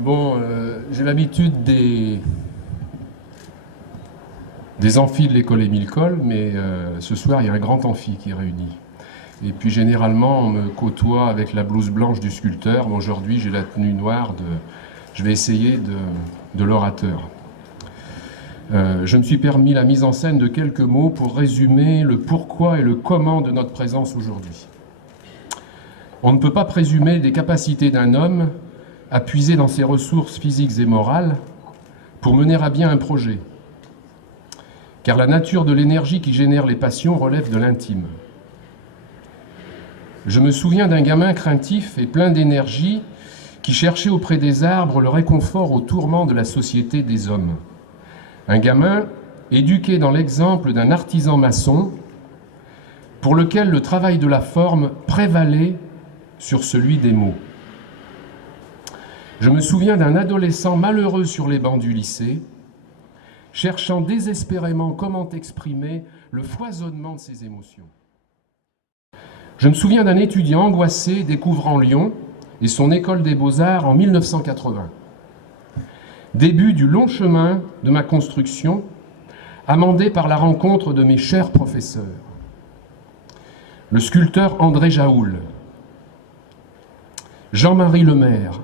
Bon, j'ai l'habitude des amphis de l'école Émile Coll, mais ce soir, il y a un grand amphi qui est réuni. Et puis généralement, on me côtoie avec la blouse blanche du sculpteur. Bon, aujourd'hui, j'ai la tenue noire je vais essayer de l'orateur. Je me suis permis la mise en scène de quelques mots pour résumer le pourquoi et le comment de notre présence aujourd'hui. On ne peut pas présumer des capacités d'un homme à puiser dans ses ressources physiques et morales pour mener à bien un projet. Car la nature de l'énergie qui génère les passions relève de l'intime. Je me souviens d'un gamin craintif et plein d'énergie qui cherchait auprès des arbres le réconfort aux tourments de la société des hommes. Un gamin éduqué dans l'exemple d'un artisan maçon pour lequel le travail de la forme prévalait sur celui des mots. Je me souviens d'un adolescent malheureux sur les bancs du lycée, cherchant désespérément comment exprimer le foisonnement de ses émotions. Je me souviens d'un étudiant angoissé découvrant Lyon et son école des beaux-arts en 1980. Début du long chemin de ma construction, amendé par la rencontre de mes chers professeurs. Le sculpteur André Jaoul, Jean-Marie Lemaire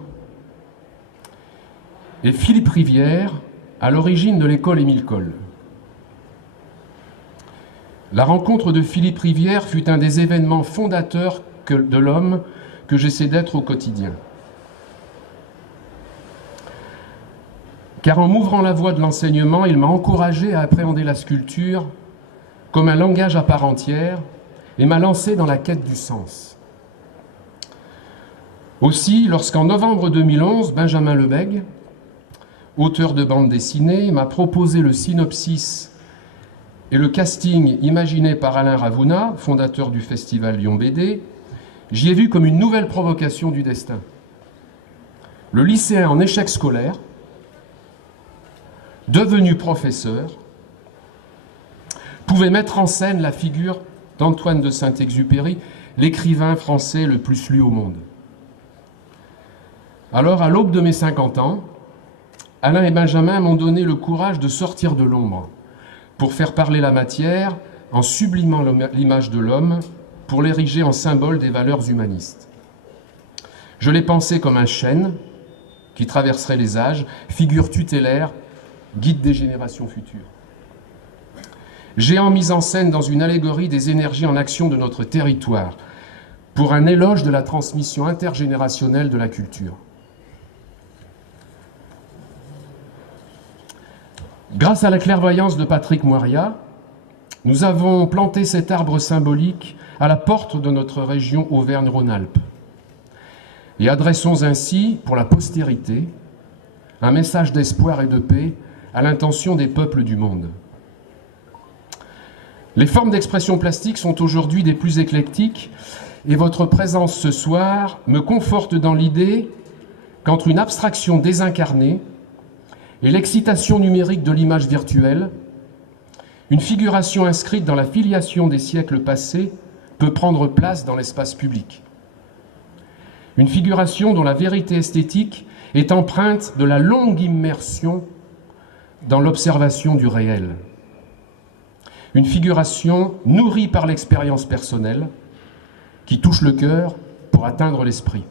et Philippe Rivière, à l'origine de l'école Émile Coll. La rencontre de Philippe Rivière fut un des événements fondateurs de l'homme que j'essaie d'être au quotidien. Car en m'ouvrant la voie de l'enseignement, il m'a encouragé à appréhender la sculpture comme un langage à part entière et m'a lancé dans la quête du sens. Aussi, lorsqu'en novembre 2011, Benjamin Lebègue, auteur de bande dessinée, m'a proposé le synopsis et le casting imaginé par Alain Ravouna, fondateur du festival Lyon BD, j'y ai vu comme une nouvelle provocation du destin. Le lycéen en échec scolaire, devenu professeur, pouvait mettre en scène la figure d'Antoine de Saint-Exupéry, l'écrivain français le plus lu au monde. Alors, à l'aube de mes 50 ans, Alain et Benjamin m'ont donné le courage de sortir de l'ombre pour faire parler la matière en sublimant l'image de l'homme pour l'ériger en symbole des valeurs humanistes. Je l'ai pensé comme un chêne qui traverserait les âges, figure tutélaire, guide des générations futures. Géant mis en scène dans une allégorie des énergies en action de notre territoire, pour un éloge de la transmission intergénérationnelle de la culture. Grâce à la clairvoyance de Patrick Moiria, nous avons planté cet arbre symbolique à la porte de notre région Auvergne-Rhône-Alpes et adressons ainsi, pour la postérité, un message d'espoir et de paix à l'intention des peuples du monde. Les formes d'expression plastique sont aujourd'hui des plus éclectiques et votre présence ce soir me conforte dans l'idée qu'entre une abstraction désincarnée et l'excitation numérique de l'image virtuelle, une figuration inscrite dans la filiation des siècles passés peut prendre place dans l'espace public. Une figuration dont la vérité esthétique est empreinte de la longue immersion dans l'observation du réel. Une figuration nourrie par l'expérience personnelle qui touche le cœur pour atteindre l'esprit.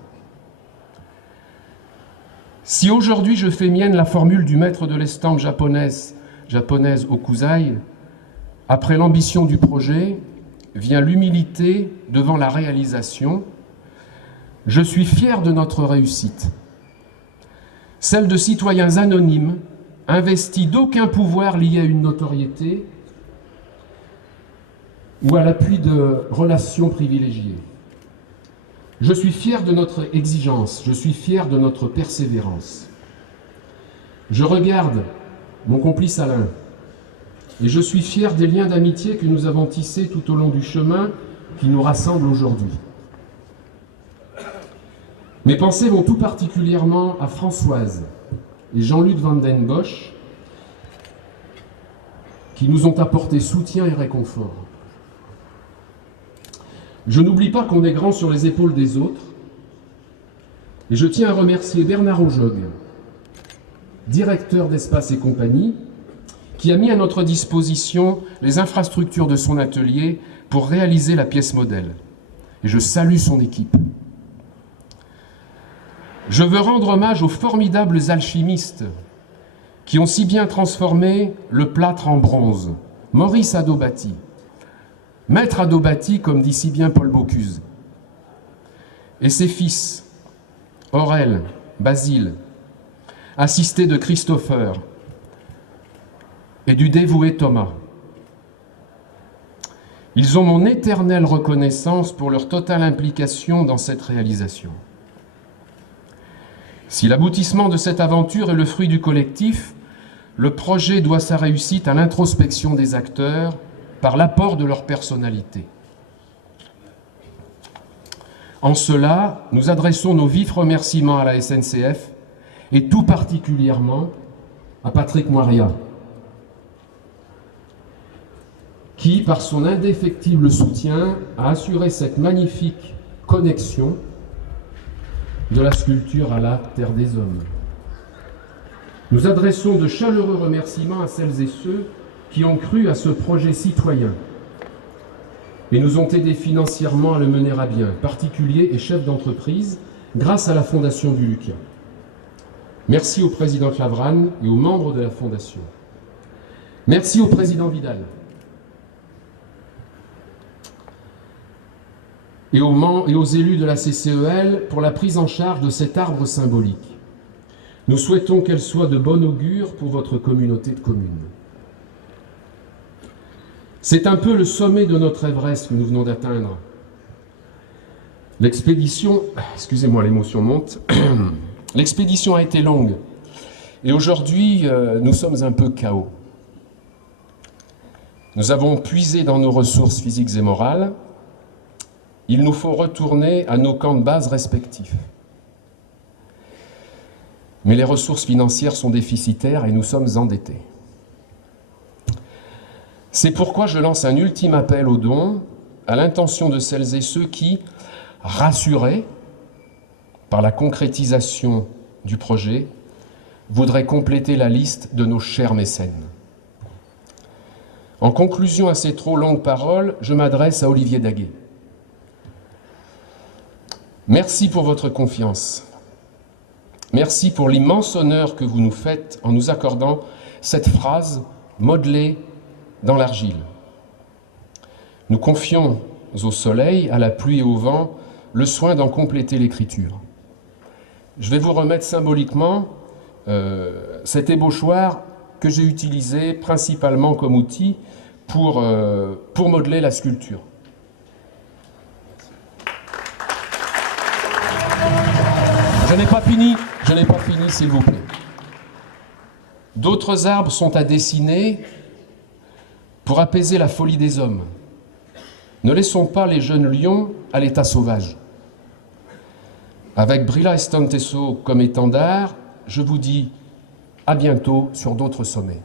Si aujourd'hui je fais mienne la formule du maître de l'estampe japonaise Hokusai, après l'ambition du projet vient l'humilité devant la réalisation. Je suis fier de notre réussite, celle de citoyens anonymes, investis d'aucun pouvoir lié à une notoriété ou à l'appui de relations privilégiées. Je suis fier de notre exigence, je suis fier de notre persévérance. Je regarde mon complice Alain et je suis fier des liens d'amitié que nous avons tissés tout au long du chemin qui nous rassemble aujourd'hui. Mes pensées vont tout particulièrement à Françoise et Jean-Luc Van Den Bosch qui nous ont apporté soutien et réconfort. Je n'oublie pas qu'on est grand sur les épaules des autres et je tiens à remercier Bernard Ojog directeur d'Espace et Compagnie, qui a mis à notre disposition les infrastructures de son atelier pour réaliser la pièce modèle. Et je salue son équipe. Je veux rendre hommage aux formidables alchimistes qui ont si bien transformé le plâtre en bronze. Maurice Adobati, maître Adobati, comme dit si bien Paul Bocuse, et ses fils, Aurel, Basile, assistés de Christopher et du dévoué Thomas. Ils ont mon éternelle reconnaissance pour leur totale implication dans cette réalisation. Si l'aboutissement de cette aventure est le fruit du collectif, le projet doit sa réussite à l'introspection des acteurs par l'apport de leur personnalité. En cela, nous adressons nos vifs remerciements à la SNCF et tout particulièrement à Patrick Moiria, qui, par son indéfectible soutien, a assuré cette magnifique connexion de la sculpture à la Terre des Hommes. Nous adressons de chaleureux remerciements à celles et ceux qui ont cru à ce projet citoyen et nous ont aidés financièrement à le mener à bien, particuliers et chefs d'entreprise, grâce à la Fondation du Lucia. Merci au président Clavran et aux membres de la Fondation. Merci au président Vidal et aux élus de la CCEL pour la prise en charge de cet arbre symbolique. Nous souhaitons qu'elle soit de bon augure pour votre communauté de communes. C'est un peu le sommet de notre Everest que nous venons d'atteindre. L'expédition, excusez-moi, l'émotion monte, l'expédition a été longue et aujourd'hui nous sommes un peu KO. Nous avons puisé dans nos ressources physiques et morales. Il nous faut retourner à nos camps de base respectifs. Mais les ressources financières sont déficitaires et nous sommes endettés. C'est pourquoi je lance un ultime appel aux dons à l'intention de celles et ceux qui, rassurés par la concrétisation du projet, voudraient compléter la liste de nos chers mécènes. En conclusion à ces trop longues paroles, je m'adresse à Olivier Daguet. Merci pour votre confiance. Merci pour l'immense honneur que vous nous faites en nous accordant cette phrase modelée dans l'argile. Nous confions au soleil, à la pluie et au vent le soin d'en compléter l'écriture. Je vais vous remettre symboliquement cet ébauchoir que j'ai utilisé principalement comme outil pour modeler la sculpture. Je n'ai pas fini, s'il vous plaît. D'autres arbres sont à dessiner pour apaiser la folie des hommes. Ne laissons pas les jeunes lions à l'état sauvage. Avec Brilla Estanteso comme étendard, je vous dis à bientôt sur d'autres sommets.